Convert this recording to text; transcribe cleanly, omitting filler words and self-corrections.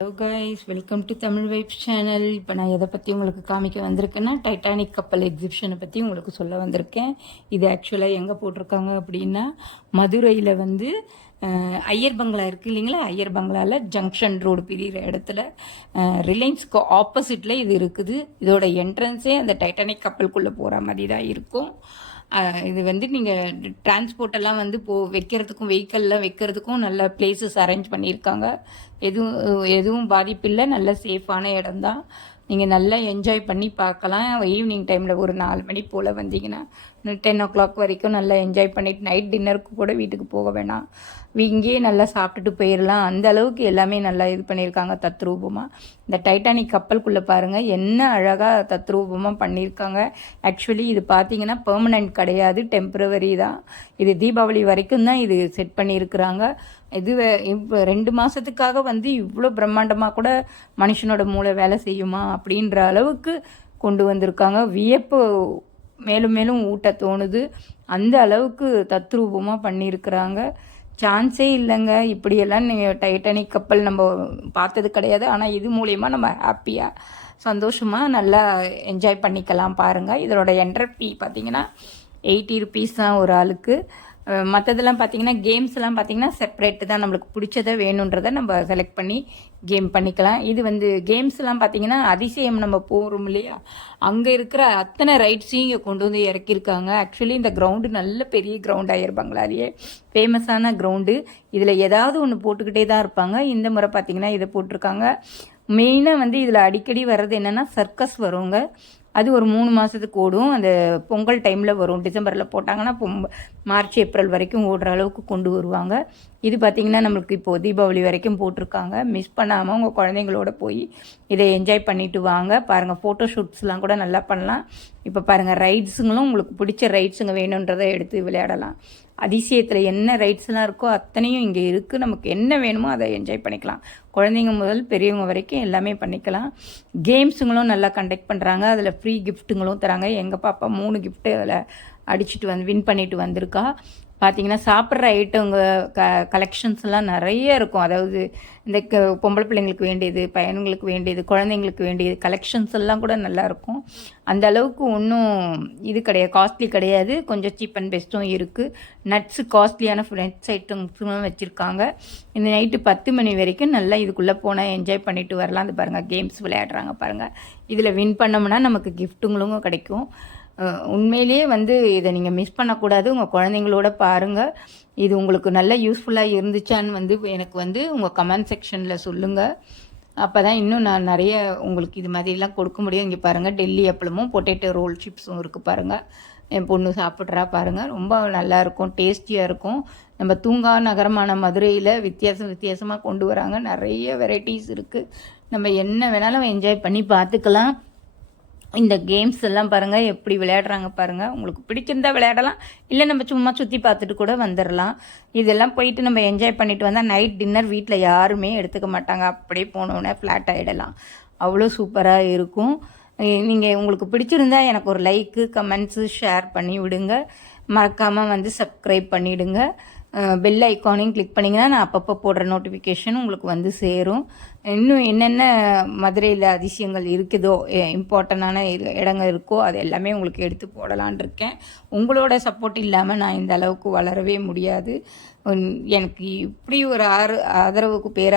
Hello guys, welcome to Tamil vibes channel. இப்போ நான் எதை பற்றி உங்களுக்கு காமிக்க வந்திருக்கேன்னா, டைட்டானிக் கப்பல் எக்ஸிபிஷனை பற்றி உங்களுக்கு சொல்ல வந்திருக்கேன். இது ஆக்சுவலாக எங்கே போட்டிருக்காங்க அப்படின்னா, மதுரையில் வந்து ஐயர் பங்களா இருக்குது இல்லைங்களா, ஐயர் பங்களாவில் ஜங்ஷன் ரோடு பிரிகிற இடத்துல ரிலையன்ஸ்க்கு ஆப்போசிட்டில் இது இருக்குது. இதோட என்ட்ரன்ஸே அந்த டைட்டானிக் கப்பலுக்குள்ளே போகிற மாதிரி தான் இருக்கும். இது வந்து நீங்கள் டிரான்ஸ்போர்ட்டெல்லாம் வந்து வைக்கிறதுக்கும் வெஹிக்கல்லாம் வைக்கிறதுக்கும் நல்ல பிளேசஸ் அரேஞ்ச் பண்ணியிருக்காங்க. எதுவும் பாதிப்பில்லை, நல்ல சேஃபான இடம்தான். நீங்கள் நல்லா என்ஜாய் பண்ணி பார்க்கலாம். ஈவினிங் டைமில் ஒரு 4 மணி போல் வந்தீங்கன்னா 10 o'clock வரைக்கும் நல்லா என்ஜாய் பண்ணிவிட்டு நைட் டின்னருக்கு கூட வீட்டுக்கு போக வேணாம், இங்கேயே நல்லா சாப்பிட்டுட்டு போயிடலாம். அந்த அளவுக்கு எல்லாமே நல்லா இது பண்ணியிருக்காங்க தத்ரூபமாக. இந்த டைட்டானிக் கப்பலுக்குள்ளே பாருங்கள் என்ன அழகாக தத்ரூபமாக பண்ணியிருக்காங்க. ஆக்சுவலி இது பார்த்தீங்கன்னா பெர்மனண்ட் கிடையாது, டெம்பரவரி தான். இது தீபாவளி வரைக்கும் தான் இது செட் பண்ணியிருக்கிறாங்க. இது இப்போ 2 மாதத்துக்காக வந்து இவ்வளோ பிரம்மாண்டமாக கூட மனுஷனோட மூளை வேலை செய்யுமா அப்படின்ற அளவுக்கு கொண்டு வந்திருக்காங்க. வியப்பு மேலும் மேலும் ஊட்ட தோணுது. அந்த அளவுக்கு தத்ரூபமாக பண்ணியிருக்கிறாங்க. சான்ஸே இல்லைங்க. இப்படியெல்லாம் டைட்டானிக் கப்பல் நம்ம பார்த்தது கிடையாது. ஆனால் இது மூலயமா நம்ம ஹாப்பியாக சந்தோஷமாக நல்லா என்ஜாய் பண்ணிக்கலாம். பாருங்கள், இதோட என்ட்ரி ஃபீ பார்த்தீங்கன்னா 80 rupees தான் ஒரு ஆளுக்கு. மற்றதெல்லாம் பார்த்திங்கன்னா கேம்ஸ்லாம் பார்த்திங்கன்னா செப்பரேட்டு தான். நம்மளுக்கு பிடிச்சதை வேணுன்றதை நம்ம செலக்ட் பண்ணி கேம் பண்ணிக்கலாம். இது வந்து கேம்ஸ்லாம் பார்த்திங்கன்னா அதிசயம் நம்ம போகிறோம் இல்லையா, அங்கே இருக்கிற அத்தனை ரைட்ஸையும் இங்கே கொண்டு வந்து இறக்கியிருக்காங்க. ஆக்சுவலி இந்த கிரவுண்டு நல்ல பெரிய கிரவுண்ட், ஐயர் பங்களாலேயே ஃபேமஸான கிரவுண்டு. இதில் ஏதாவது ஒன்று போட்டுக்கிட்டே தான் இருப்பாங்க. இந்த முறை பார்த்திங்கன்னா இதை போட்டிருக்காங்க. மெயினாக வந்து இதில் அடிக்கடி வர்றது என்னென்னா சர்க்கஸ் வருங்க. அது ஒரு 3 மாதத்துக்கு ஓடும். அந்த பொங்கல் டைமில் வரும். டிசம்பரில் போட்டாங்கன்னா மார்ச் ஏப்ரல் வரைக்கும் ஓடுற அளவுக்கு கொண்டு வருவாங்க. இது பார்த்திங்கன்னா நம்மளுக்கு இப்போது தீபாவளி வரைக்கும் போட்டிருக்காங்க. மிஸ் பண்ணாமல் உங்கள் குழந்தைங்களோட போய் இதை என்ஜாய் பண்ணிவிட்டு வாங்க. பாருங்கள், ஃபோட்டோ ஷூட்ஸ்லாம் கூட நல்லா பண்ணலாம். இப்போ பாருங்கள், ரைட்ஸுங்களும் உங்களுக்கு பிடிச்ச ரைட்ஸுங்க வேணுன்றதை எடுத்து விளையாடலாம். அதிசயத்தில் என்ன ரைட்ஸ்லாம் இருக்கோ அத்தனையும் இங்கே இருக்குது. நமக்கு என்ன வேணுமோ அதை என்ஜாய் பண்ணிக்கலாம். குழந்தைங்க முதல் பெரியவங்க வரைக்கும் எல்லாமே பண்ணிக்கலாம். கேம்ஸுங்களும் நல்லா கண்டக்ட் பண்ணுறாங்க. அதில் ஃப்ரீ கிஃப்ட்டுங்களும் தராங்க. எங்கள் பாப்பா 3 கிஃப்ட்டு அதில் அடிச்சுட்டு வின் பண்ணிட்டு வந்திருக்கா. பார்த்திங்கன்னா சாப்பிட்ற ஐட்டங்க கலெக்ஷன்ஸ்லாம் நிறைய இருக்கும். அதாவது இந்த பொம்பளை பிள்ளைங்களுக்கு வேண்டியது, பையனுங்களுக்கு வேண்டியது, குழந்தைங்களுக்கு வேண்டியது கலெக்ஷன்ஸ் எல்லாம் கூட நல்லாயிருக்கும். அந்த அளவுக்கு ஒன்றும் இது கிடையாது, காஸ்ட்லி கிடையாது. கொஞ்சம் சீப் அண்ட் பெஸ்ட்டும் இருக்குது. நட்ஸு காஸ்ட்லியான நட்ஸ் ஐட்டம்ஸும் வச்சுருக்காங்க. இந்த நைட்டு 10 மணி வரைக்கும் நல்லா இதுக்குள்ளே போனால் என்ஜாய் பண்ணிவிட்டு வரலாம். அது பாருங்கள், கேம்ஸ் விளையாடுறாங்க பாருங்கள். இதில் வின் பண்ணோம்னா நமக்கு கிஃப்ட்டுங்களும் கிடைக்கும். உண்மையிலேயே வந்து இதை நீங்கள் மிஸ் பண்ணக்கூடாது. உங்கள் குழந்தைங்களோட பாருங்கள். இது உங்களுக்கு நல்ல யூஸ்ஃபுல்லாக இருந்துச்சான்னு வந்து எனக்கு வந்து உங்கள் கமெண்ட் செக்ஷனில் சொல்லுங்கள். அப்போ தான் இன்னும் நான் நிறைய உங்களுக்கு இது மாதிரிலாம் கொடுக்க முடியும். இங்கே பாருங்கள், டெல்லி அப்பளமும் பொட்டேட்டோ ரோல் சிப்ஸும் இருக்குது பாருங்கள். என் பொண்ணு சாப்பிட்றா பாருங்கள். ரொம்ப நல்லாயிருக்கும், டேஸ்டியாக இருக்கும். நம்ம தூங்கா நகரமான மதுரையில் வித்தியாசமாக கொண்டு வராங்க. நிறைய வெரைட்டிஸ் இருக்குது. நம்ம என்ன வேணாலும் என்ஜாய் பண்ணி பார்த்துக்கலாம். இந்த கேம்ஸ் எல்லாம் பாருங்கள் எப்படி விளையாடுறாங்க பாருங்கள். உங்களுக்கு பிடிச்சிருந்தா விளையாடலாம், இல்லை நம்ம சும்மா சுற்றி பார்த்துட்டு கூட வந்துடலாம். இதெல்லாம் போயிட்டு நம்ம என்ஜாய் பண்ணிட்டு வந்தால் நைட் டின்னர் வீட்டில் யாருமே எடுத்துக்க மாட்டாங்க. அப்படியே போனோன்னே ஃப்ளாட் ஆகிடலாம். அவ்வளோ சூப்பராக இருக்கும். நீங்கள் உங்களுக்கு பிடிச்சிருந்தா எனக்கு ஒரு லைக்கு, கமெண்ட்ஸு, ஷேர் பண்ணி விடுங்க. மறக்காமல் வந்து சப்ஸ்கிரைப் பண்ணிவிடுங்க. பெல் ஐக்கானையும் கிளிக் பண்ணிங்கன்னா நான் அப்பப்போ போடுற நோட்டிஃபிகேஷன் உங்களுக்கு வந்து சேரும். இன்னும் என்னென்ன மதுரையில் அதிசயங்கள் இருக்குதோ, இம்பார்ட்டண்டான இடங்கள் இருக்கோ அது எல்லாமே உங்களுக்கு எடுத்து போடலான் இருக்கேன். உங்களோட சப்போர்ட் இல்லாமல் நான் இந்த அளவுக்கு வளரவே முடியாது. எனக்கு இப்படி ஒரு ஆதரவுக்கு பேராக